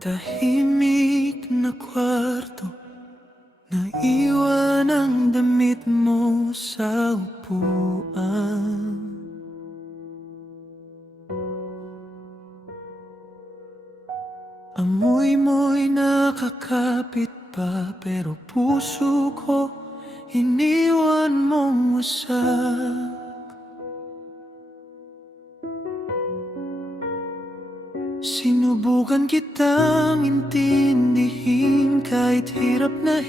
Tahimik na kwarto, naiwan ang damit mo sa upuan. Amoy mo'y nakakapit pa, pero puso ko iniwan mong wasak. Sinubukan kitang intindihin, kahit hirap na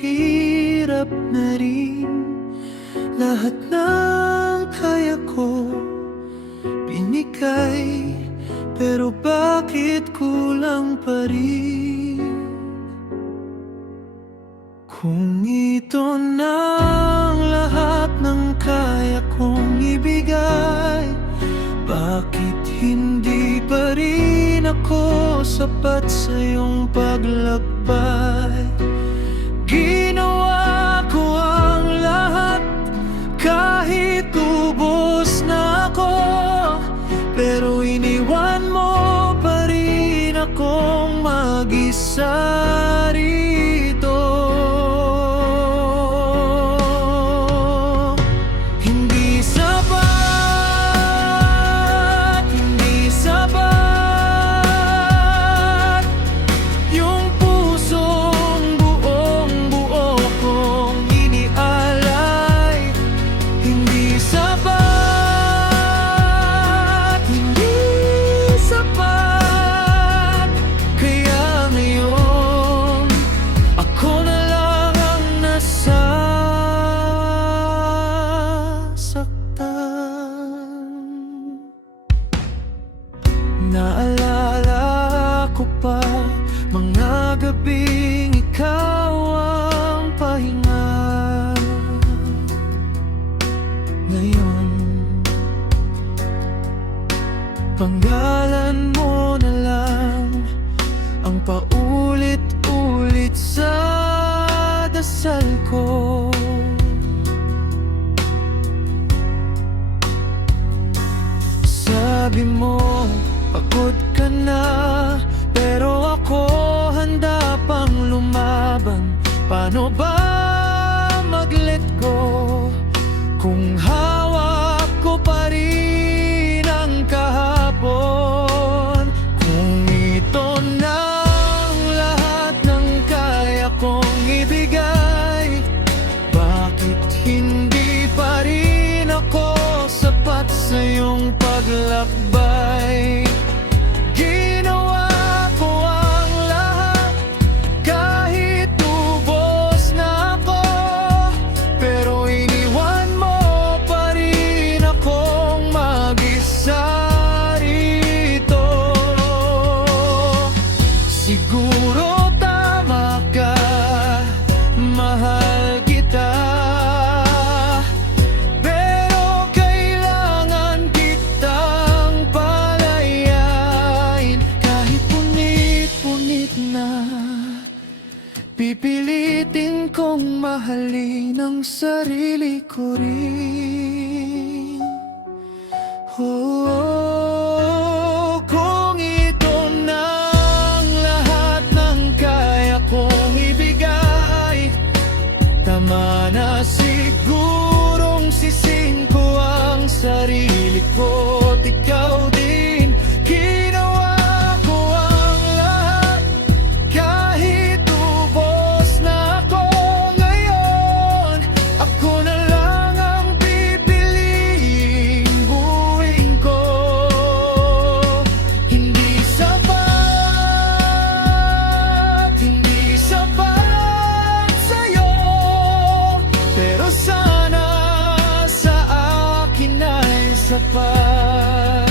rin. Lahat ng kaya ko binigay, pero bakit kulang pa rin? Kung ito na ang lahat ng kaya kong ibigay, bakit hindi pa rin ako sapat sa iyong paglakbay? Ginawa ko ang lahat, kahit ubos na ako, pero iniwan mo pa rin akong mag-isa rito. Hindi sapat, hindi sapat yung pusong buong-buo kong inialay. Hindi sapat, hindi sapat. Kaya ngayon ako na lang ang nasasaktan. Naalala ko pa mga gabing ikaw ang pahinga. Ngayon, panggalan mo na lang ang paulit-ulit sa dasal ko. Sabi mo, pagod ka na, pero ako handa pang lumaban. Paano ba mag-let go kung hawak ko pa rin ang kahapon? Kung ito na ang lahat ng kaya kong ibigay, bakit hindi pa rin ako sapat sa iyong paglakbay? Ginawa ko ang lahat, kahit ubos na ako, pero iniwan mo pa rin akong mag-isa rito. Siguro tama ka, mahal kita, pero kailangan kitang palayain. Kahit punit-punit na, pipilitin kong mahalin ang sarili ko rin. Oh, kung ito na ang lahat ng kaya kong ibigay, tama na sigurong sisihin ko ang sarili ko at ikaw din. Ginawa ko ang lahat, kahit ubos na ako. Ngayon ako na lang ang pipiliing buuin ko. Hindi sapat, hindi sapat sa'yo, pero sana sa akin ay sapat.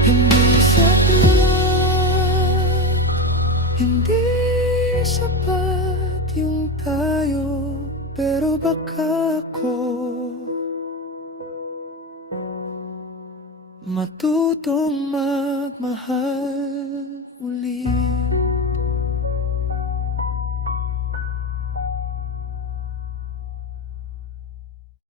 Hindi sapat, hindi sapat yung tayo, pero baka ako matutong magmahal.